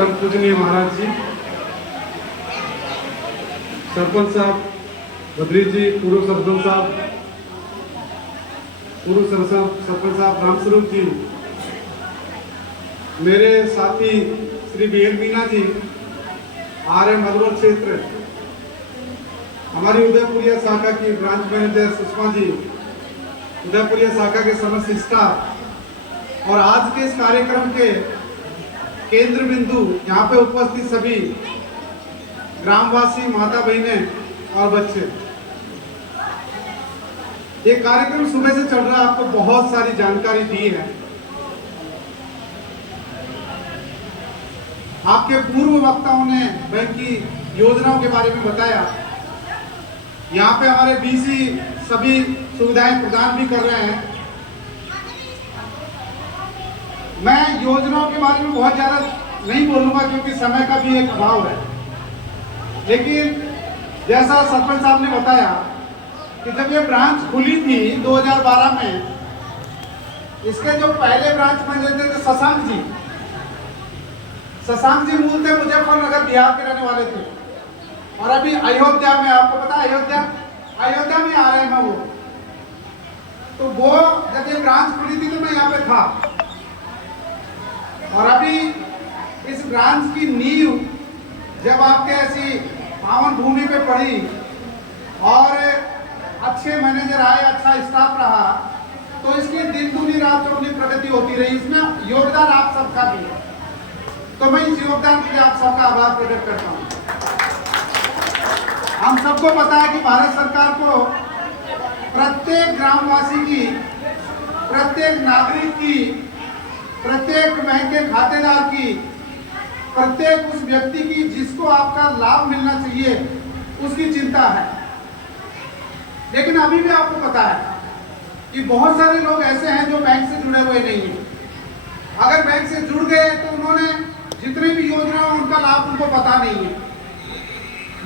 परम पूजनीय महाराज जी, सरपंच साहब बद्री जी, पूर्व सरपंच साहब रामस्वरूप जी, मेरे साथी श्री बीएल मीना जी, RM अलवर क्षेत्र, हमारी उदयपुरिया शाखा की ब्रांच मैनेजर सुषमा जी, उदयपुरिया शाखा के समस्त स्टाफ और आज के इस कार्यक्रम के केंद्र बिंदु यहाँ पे उपस्थित सभी ग्रामवासी, माता बहनें और बच्चे। ये कार्यक्रम सुबह से चल रहा है, आपको बहुत सारी जानकारी दी है। आपके पूर्व वक्ताओं ने बैंक की योजनाओं के बारे में बताया। यहाँ पे हमारे BC सभी सुविधाएं प्रदान भी कर रहे हैं। मैं योजनाओं के बारे में बहुत ज्यादा नहीं बोलूंगा क्योंकि समय का भी एक अभाव है, लेकिन जैसा सरपंच साहब ने बताया कि जब ये ब्रांच खुली थी 2012 में, इसके जो पहले ब्रांच मैनेजर थे शशांक जी मूलतः मुजफ्फरनगर बिहार के रहने वाले थे और अभी अयोध्या में, आपको पता है अयोध्या में आ रहे हैं वो। तो वो जब ये ब्रांच खुली थी तो मैं यहाँ पे था और अभी इस ब्रांच की नींव जब आपके ऐसी पावन भूमि पे पड़ी और अच्छे मैनेजर आए, अच्छा स्टाफ रहा, तो इसकी दिन दूनी रात चौगुनी प्रगति होती रही। इसमें योगदान आप सबका भी है, तो मैं इस योगदान के लिए आप सबका आभार प्रकट करता हूँ। हम सबको पता है कि भारत सरकार को प्रत्येक ग्रामवासी की, प्रत्येक नागरिक की, प्रत्येक बैंक के खातेदार की, प्रत्येक उस व्यक्ति की जिसको आपका लाभ मिलना चाहिए, उसकी चिंता है। लेकिन अभी भी आपको पता है कि बहुत सारे लोग ऐसे हैं जो बैंक से जुड़े हुए नहीं हैं। अगर बैंक से जुड़ गए तो उन्होंने जितनी भी योजनाओं उनका लाभ उनको पता नहीं है,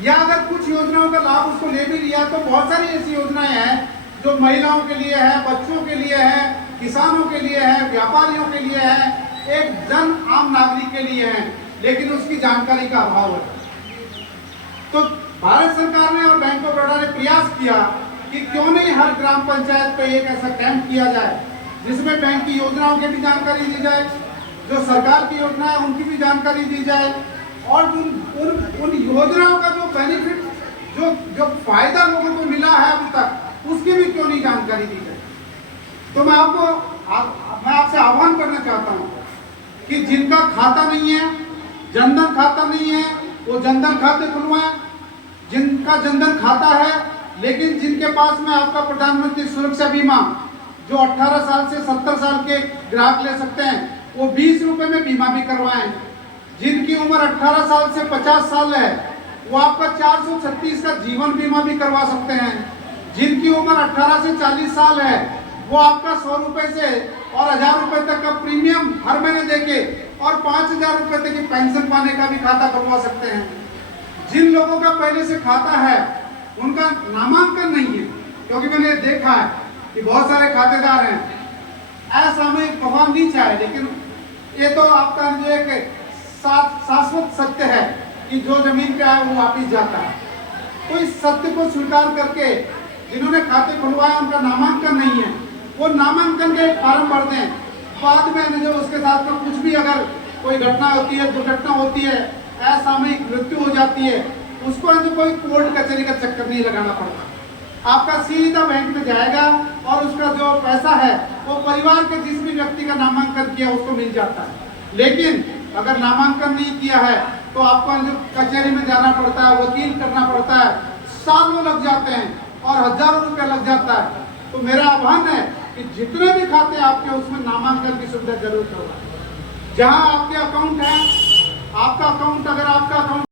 या अगर कुछ योजनाओं का लाभ उसको ले भी लिया तो बहुत सारी ऐसी योजनाएं हैं जो महिलाओं के लिए है, बच्चों के लिए है, किसानों के लिए है, व्यापारियों के लिए है, एक जन आम नागरिक के लिए है, लेकिन उसकी जानकारी का अभाव है। तो भारत सरकार ने और बैंक ऑफ बड़ौदा ने प्रयास किया कि क्यों नहीं हर ग्राम पंचायत पे एक ऐसा कैंप किया जाए जिसमें बैंक की योजनाओं की भी जानकारी दी जाए, जो सरकार की योजना है उनकी भी जानकारी दी जाए, और उन योजनाओं का जो बेनिफिट, जो फायदा लोगों को मिला है अभी तक, उसकी भी क्यों नहीं जानकारी दी जाए। तो मैं आपसे आह्वान करना चाहता हूँ कि जिनका खाता नहीं है, जनधन खाता नहीं है, वो जनधन खाते खुलवाएं। जिनका जनधन खाता है लेकिन जिनके पास में आपका प्रधानमंत्री सुरक्षा बीमा, जो 18 साल से 70 साल के ग्राहक ले सकते हैं, वो 20 रुपए में बीमा भी करवाएं। जिनकी उम्र 18 साल से 50 साल है, वो आपका 436 का जीवन बीमा भी करवा सकते हैं। जिनकी उम्र 18 से 40 साल है, वो आपका 100 रुपए से और 1000 रुपए तक का प्रीमियम हर महीने देके और 5000 रुपए तक की पेंशन पाने का भी खाता खुलवा सकते हैं। जिन लोगों का पहले से खाता है उनका नामांकन नहीं है, क्योंकि मैंने देखा है कि बहुत सारे खातेदार हैं, असामयिक भगवान नहीं चाहे, लेकिन ये तो आपका जो एक शाश्वत सत्य है कि जो जमीन पे आए वो वापिस जाता है। तो इस सत्य को स्वीकार करके जिन्होंने खाते खुलवाए उनका नामांकन नहीं है, वो नामांकन के फॉर्म भर दें। बाद में जो उसके साथ में कुछ भी अगर कोई घटना होती है, दुर्घटना होती है, असामयिक मृत्यु हो जाती है, उसको जो कोई कोर्ट कचहरी का चक्कर नहीं लगाना पड़ता। आपका सीधा बैंक में जाएगा और उसका जो पैसा है वो परिवार के जिस भी व्यक्ति का नामांकन किया उसको मिल जाता है। लेकिन अगर नामांकन नहीं किया है तो आपको जो कचहरी में जाना पड़ता है, वकील करना पड़ता है, सालों लग जाते हैं और हजारों रुपया लग जाता है। तो मेरा आह्वान है कि जितने भी खाते आपके उसमें नामांकन की सुविधा जरूर करवाएं। जहां आपके अकाउंट है, आपका अकाउंट, अगर आपका अकाउंट